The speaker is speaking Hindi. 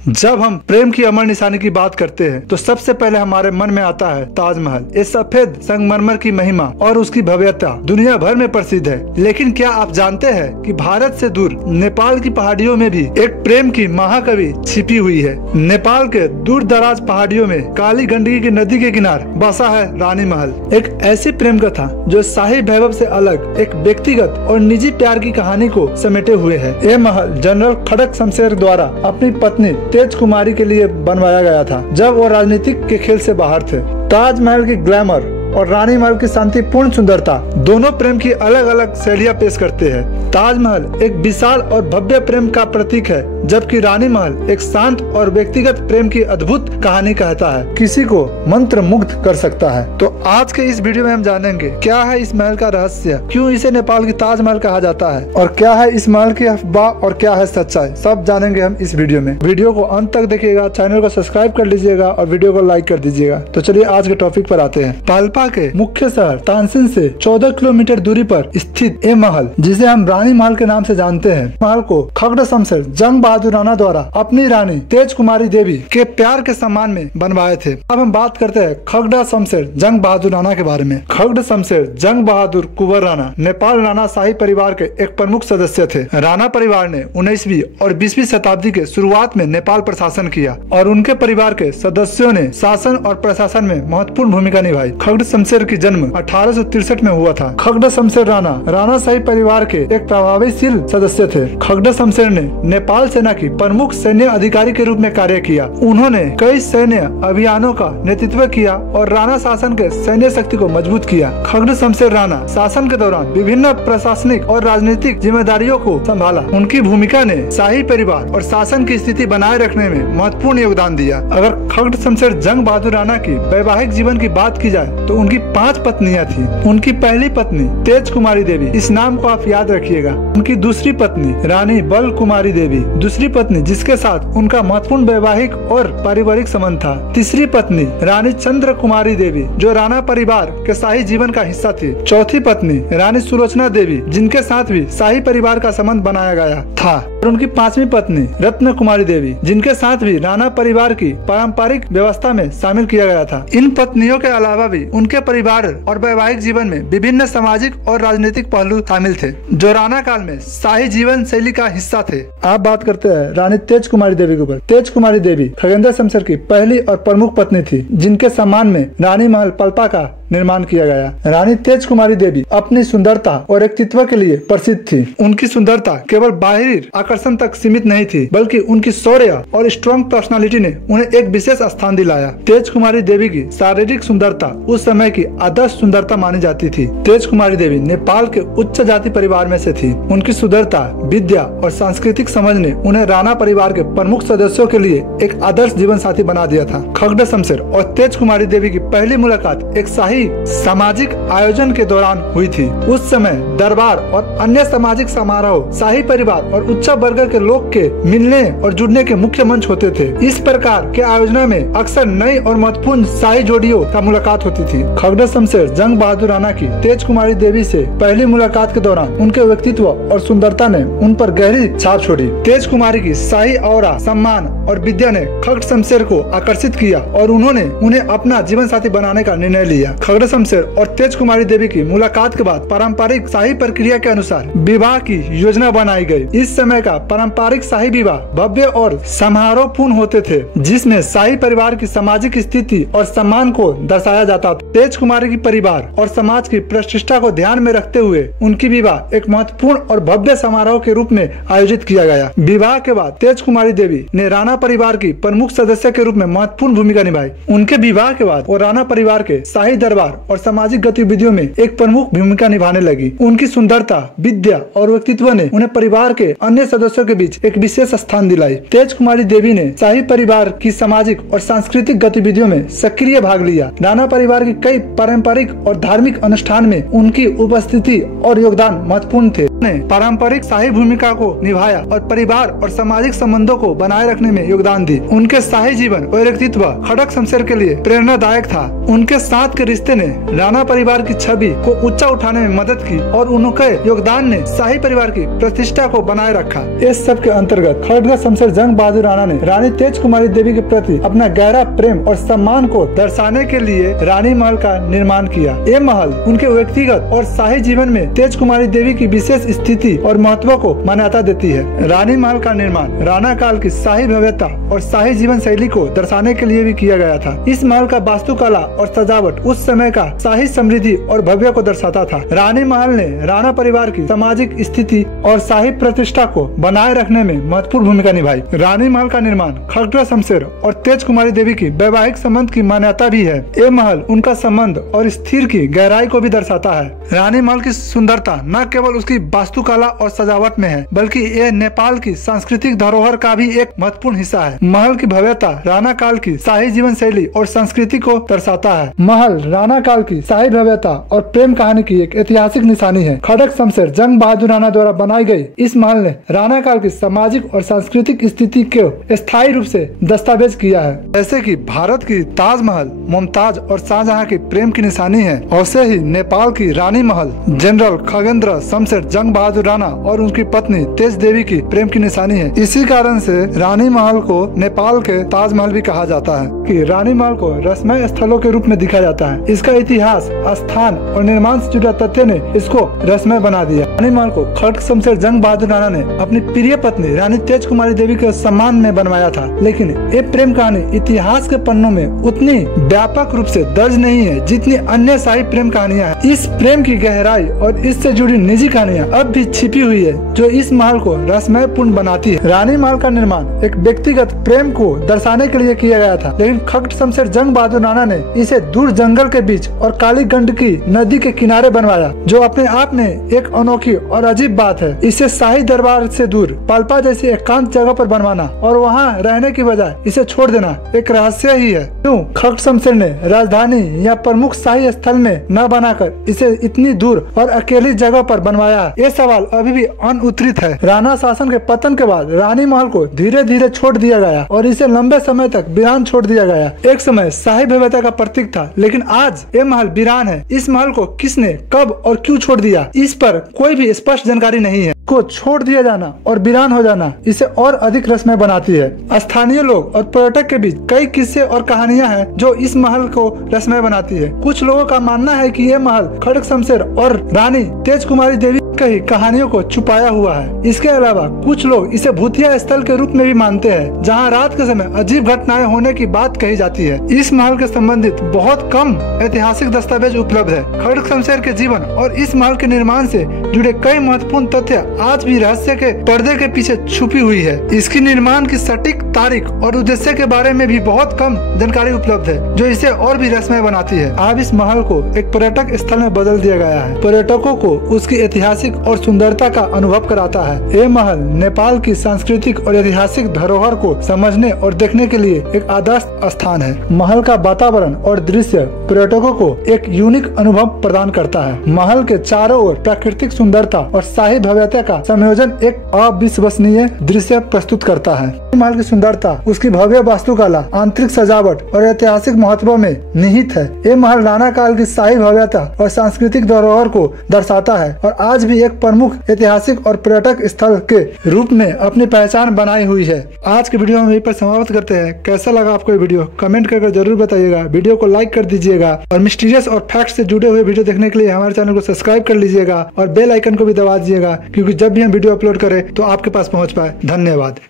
जब हम प्रेम की अमर निशानी की बात करते हैं तो सबसे पहले हमारे मन में आता है ताजमहल। इस सफेद संगमरमर की महिमा और उसकी भव्यता दुनिया भर में प्रसिद्ध है। लेकिन क्या आप जानते हैं कि भारत से दूर नेपाल की पहाड़ियों में भी एक प्रेम की महाकाव्य छिपी हुई है। नेपाल के दूर दराज पहाड़ियों में काली गंडकी की नदी के किनारे बसा है रानी महल, एक ऐसी प्रेम कथा जो शाही वैभव से अलग एक व्यक्तिगत और निजी प्यार की कहानी को समेटे हुए है। यह महल जनरल खड़क शमशेर द्वारा अपनी पत्नी तेज कुमारी के लिए बनवाया गया था जब वो राजनीतिक के खेल से बाहर थे। ताजमहल की ग्लैमर और रानी महल की शांतिपूर्ण सुंदरता दोनों प्रेम की अलग अलग शैलियां पेश करते हैं। ताजमहल एक विशाल और भव्य प्रेम का प्रतीक है, जबकि रानी महल एक शांत और व्यक्तिगत प्रेम की अद्भुत कहानी कहता है, किसी को मंत्र मुग्ध कर सकता है। तो आज के इस वीडियो में हम जानेंगे क्या है इस महल का रहस्य, क्यों इसे नेपाल की ताजमहल कहा जाता है और क्या है इस महल की अफवाह और क्या है सच्चाई, सब जानेंगे हम इस वीडियो में। वीडियो को अंत तक देखिएगा, चैनल को सब्सक्राइब कर लीजिएगा और वीडियो को लाइक कर दीजिएगा। तो चलिए आज के टॉपिक पर आते हैं। पाल्पा के मुख्य शहर तानसेन से 14 किलोमीटर दूरी पर स्थित ये महल, जिसे हम रानी महल के नाम से जानते हैं, महल को खगड़ शमशेर जंग बहादुर राणा द्वारा अपनी रानी तेज कुमारी देवी के प्यार के सम्मान में बनवाए थे। अब हम बात करते हैं खगड़ शमशेर जंग बहादुर राणा के बारे में। खगड़ शमशेर जंग बहादुर कुंवर राणा नेपाल राणा शाही परिवार के एक प्रमुख सदस्य थे। राणा परिवार ने 19वीं और 20वीं शताब्दी के शुरुआत में नेपाल प्रशासन किया और उनके परिवार के सदस्यों ने शासन और प्रशासन में महत्वपूर्ण भूमिका निभाई। खगड़ शमशेर की जन्म 1863 में हुआ था। खगड़ शमशेर राणा शाही परिवार के एक प्रभावशील सदस्य थे। खगड़ शमशेर ने नेपाल सेना की प्रमुख सैन्य अधिकारी के रूप में कार्य किया। उन्होंने कई सैन्य अभियानों का नेतृत्व किया और राणा शासन के सैन्य शक्ति को मजबूत किया। खगड़ शमशेर राणा शासन के दौरान विभिन्न प्रशासनिक और राजनीतिक जिम्मेदारियों को संभाला। उनकी भूमिका ने शाही परिवार और शासन की स्थिति बनाए रखने में महत्वपूर्ण योगदान दिया। अगर खगड़ शमशेर जंग बहादुर राणा की वैवाहिक जीवन की बात की जाए तो उनकी 5 पत्नियां थी। उनकी पहली पत्नी तेज कुमारी देवी, इस नाम को आप याद रखिएगा। उनकी दूसरी पत्नी रानी बल कुमारी देवी, दूसरी पत्नी जिसके साथ उनका महत्वपूर्ण वैवाहिक और पारिवारिक संबंध था। तीसरी पत्नी रानी चंद्र कुमारी देवी, जो राणा परिवार के शाही जीवन का हिस्सा थी। चौथी पत्नी रानी सुलोचना देवी, जिनके साथ भी शाही परिवार का संबंध बनाया गया था। और उनकी 5वीं पत्नी रत्न कुमारी देवी, जिनके साथ भी राणा परिवार की पारंपरिक व्यवस्था में शामिल किया गया था। इन पत्नियों के अलावा भी उनके परिवार और वैवाहिक जीवन में विभिन्न सामाजिक और राजनीतिक पहलू शामिल थे, जो राणा काल में शाही जीवन शैली का हिस्सा थे। आप बात करते हैं रानी तेज कुमारी देवी के ऊपर। तेज कुमारी देवी खगेंद्र शमशेर की पहली और प्रमुख पत्नी थी, जिनके सम्मान में रानी महल पाल्पा का निर्माण किया गया। रानी तेज कुमारी देवी अपनी सुंदरता और व्यक्तित्व के लिए प्रसिद्ध थी। उनकी सुंदरता केवल बाहरी आकर्षण तक सीमित नहीं थी, बल्कि उनकी शौर्य और स्ट्रॉन्ग पर्सनालिटी ने उन्हें एक विशेष स्थान दिलाया। तेज कुमारी देवी की शारीरिक सुंदरता उस समय की आदर्श सुंदरता मानी जाती थी। तेज कुमारी देवी नेपाल के उच्च जाति परिवार में से थी। उनकी सुंदरता, विद्या और सांस्कृतिक समझ ने उन्हें राणा परिवार के प्रमुख सदस्यों के लिए एक आदर्श जीवन साथी बना दिया था। खगड़ शमशेर और तेज कुमारी देवी की पहली मुलाकात एक शाही सामाजिक आयोजन के दौरान हुई थी। उस समय दरबार और अन्य सामाजिक समारोह शाही परिवार और उच्च वर्ग के लोग के मिलने और जुड़ने के मुख्य मंच होते थे। इस प्रकार के आयोजन में अक्सर नई और महत्वपूर्ण शाही जोड़ियों का मुलाकात होती थी। खगड़ शमशेर जंग बहादुर राणा की तेज कुमारी देवी से पहली मुलाकात के दौरान उनके व्यक्तित्व और सुंदरता ने उन पर गहरी छाप छोड़ी। तेज कुमारी की शाही औरा, सम्मान और विद्या ने खगड़ शमशेर को आकर्षित किया और उन्होंने उन्हें अपना जीवन साथी बनाने का निर्णय लिया। खगड़ शमशेर और तेज कुमारी देवी की मुलाकात के बाद पारंपरिक शाही प्रक्रिया के अनुसार विवाह की योजना बनाई गई। इस समय का पारंपरिक शाही विवाह भव्य और समारोहपूर्ण होते थे, जिसमें शाही परिवार की सामाजिक स्थिति और सम्मान को दर्शाया जाता था। तेज कुमारी की परिवार और समाज की प्रतिष्ठा को ध्यान में रखते हुए उनकी विवाह एक महत्वपूर्ण और भव्य समारोह के रूप में आयोजित किया गया। विवाह के बाद तेज कुमारी देवी ने राणा परिवार की प्रमुख सदस्य के रूप में महत्वपूर्ण भूमिका निभाई। उनके विवाह के बाद वो राणा परिवार के शाही दरबार और सामाजिक गतिविधियों में एक प्रमुख भूमिका निभाने लगी। उनकी सुंदरता, विद्या और व्यक्तित्व ने उन्हें परिवार के अन्य सदस्यों के बीच एक विशेष स्थान दिलाई। तेज कुमारी देवी ने शाही परिवार की सामाजिक और सांस्कृतिक गतिविधियों में सक्रिय भाग लिया। राणा परिवार के कई पारंपरिक और धार्मिक अनुष्ठान में उनकी उपस्थिति और योगदान महत्वपूर्ण थे। उन्होंने पारंपरिक शाही भूमिका को निभाया और परिवार और सामाजिक संबंधों को बनाए रखने में योगदान दी। उनके शाही जीवन और व्यक्तित्व खड़क शमशेर के लिए प्रेरणादायक था। उनके साथ के रिश्ते तथ्य ने राणा परिवार की छवि को ऊंचा उठाने में मदद की और उनके योगदान ने शाही परिवार की प्रतिष्ठा को बनाए रखा। इस सब के अंतर्गत खड़ग शमशेर जंग बहादुर राणा ने रानी तेज कुमारी देवी के प्रति अपना गहरा प्रेम और सम्मान को दर्शाने के लिए रानी महल का निर्माण किया। ये महल उनके व्यक्तिगत और शाही जीवन में तेज कुमारी देवी की विशेष स्थिति और महत्व को मान्यता देती है। रानी महल का निर्माण राणा काल की शाही भव्यता और शाही जीवन शैली को दर्शाने के लिए भी किया गया था। इस महल का वास्तुकला और सजावट उस समय का शाही समृद्धि और भव्य को दर्शाता था। रानी महल ने राणा परिवार की सामाजिक स्थिति और शाही प्रतिष्ठा को बनाए रखने में महत्वपूर्ण भूमिका निभाई। रानी महल का निर्माण खड़ग शमशेर और तेज कुमारी देवी की वैवाहिक संबंध की मान्यता भी है। ये महल उनका संबंध और स्थिर की गहराई को भी दर्शाता है। रानी महल की सुंदरता न केवल उसकी वास्तुकला और सजावट में है, बल्कि ये नेपाल की सांस्कृतिक धरोहर का भी एक महत्वपूर्ण हिस्सा है। महल की भव्यता राणा काल की शाही जीवन शैली और संस्कृति को दर्शाता है। महल राणा काल की शाही भव्यता और प्रेम कहानी की एक ऐतिहासिक निशानी है। खड़ग शमशेर जंग बहादुर राणा द्वारा बनाई गई इस महल ने राणा काल की सामाजिक और सांस्कृतिक स्थिति को स्थायी रूप से दस्तावेज किया है। जैसे कि भारत की ताजमहल मुमताज और शाहजहां की प्रेम की निशानी है, वैसे ही नेपाल की रानी महल जनरल खगेंद्र शमशेर जंग बहादुर राणा और उनकी पत्नी तेज देवी की प्रेम की निशानी है। इसी कारण से रानी महल को नेपाल के ताजमहल भी कहा जाता है कि रानी महल को रसमय स्थलों के रूप में दिखा जाता है। इसका इतिहास, स्थान और निर्माण से जुड़ा तथ्य ने इसको रसमय बना दिया। रानी महल को खड़ग शमशेर जंग बहादुर राणा ने अपनी प्रिय पत्नी रानी तेज कुमारी देवी के सम्मान में बनवाया था, लेकिन ये प्रेम कहानी इतिहास के पन्नों में उतनी व्यापक रूप से दर्ज नहीं है जितनी अन्य शाही प्रेम कहानियां हैं। इस प्रेम की गहराई और इससे जुड़ी निजी कहानियां अब भी छिपी हुई है, जो इस महल को रसमय पूर्ण बनाती है। रानी महल का निर्माण एक व्यक्तिगत प्रेम को दर्शाने के लिए किया गया था, लेकिन खड़ग शमशेर जंग बहादुर राणा ने इसे दूर जंगल के बीच और काली गंडकी नदी के किनारे बनवाया, जो अपने आप में एक अनोखी और अजीब बात है। इसे शाही दरबार से दूर पाल्पा जैसी एकांत जगह पर बनवाना और वहाँ रहने की बजाय इसे छोड़ देना एक रहस्य ही है। क्यों खड़ग शमशेर ने राजधानी या प्रमुख शाही स्थल में न बनाकर इसे इतनी दूर और अकेली जगह पर बनवाया, ये सवाल अभी भी अनुत्तरित है। राणा शासन के पतन के बाद रानी महल को धीरे धीरे छोड़ दिया गया और इसे लंबे समय तक वीरान छोड़ दिया गया। एक समय शाही भव्यता का प्रतीक था, लेकिन आज ये महल वीरान है। इस महल को किसने, कब और क्यों छोड़ दिया, इस पर कोई भी स्पष्ट जानकारी नहीं है। को छोड़ दिया जाना और वीरान हो जाना इसे और अधिक रसमय बनाती है। स्थानीय लोग और पर्यटक के बीच कई किस्से और कहानियां हैं जो इस महल को रसमय बनाती है। कुछ लोगों का मानना है कि यह महल खड़ग शमशेर और रानी तेज कुमारी देवी की कहानियों को छुपाया हुआ है। इसके अलावा कुछ लोग इसे भूतिया स्थल के रूप में भी मानते हैं, जहां रात के समय अजीब घटनाएं होने की बात कही जाती है। इस महल के संबंधित बहुत कम ऐतिहासिक दस्तावेज उपलब्ध है। खड़ग शमशेर के जीवन और इस महल के निर्माण से जुड़े कई महत्वपूर्ण तथ्य आज भी रहस्य के पर्दे के पीछे छुपी हुई है। इसकी निर्माण की सटीक तारीख और उद्देश्य के बारे में भी बहुत कम जानकारी उपलब्ध है, जो इसे और भी रहस्यमय बनाती है। अब इस महल को एक पर्यटक स्थल में बदल दिया गया है। पर्यटकों को उसकी ऐतिहासिक और सुंदरता का अनुभव कराता है। ये महल नेपाल की सांस्कृतिक और ऐतिहासिक धरोहर को समझने और देखने के लिए एक आदर्श स्थान है। महल का वातावरण और दृश्य पर्यटकों को एक यूनिक अनुभव प्रदान करता है। महल के चारों ओर प्राकृतिक सुंदरता और शाही भव्यता का संयोजन एक अविश्वसनीय दृश्य प्रस्तुत करता है। महल की सुंदरता, उसकी भव्य वास्तुकला, आंतरिक सजावट और ऐतिहासिक महत्व में निहित है। ये महल राणा काल की शाही भव्यता और सांस्कृतिक धरोहर को दर्शाता है और आज भी एक प्रमुख ऐतिहासिक और पर्यटक स्थल के रूप में अपनी पहचान बनाई हुई है। आज के वीडियो में यहीं पर समाप्त करते हैं। कैसा लगा आपको ये वीडियो कमेंट करके जरूर बताइएगा। वीडियो को लाइक कर दीजिएगा और मिस्टीरियस और फैक्ट से जुड़े हुए वीडियो देखने के लिए हमारे चैनल को सब्सक्राइब कर लीजिएगा और बेल आइकन को भी दबा दीजिएगा, क्योंकि जब भी हम वीडियो अपलोड करें तो आपके पास पहुंच पाए। धन्यवाद।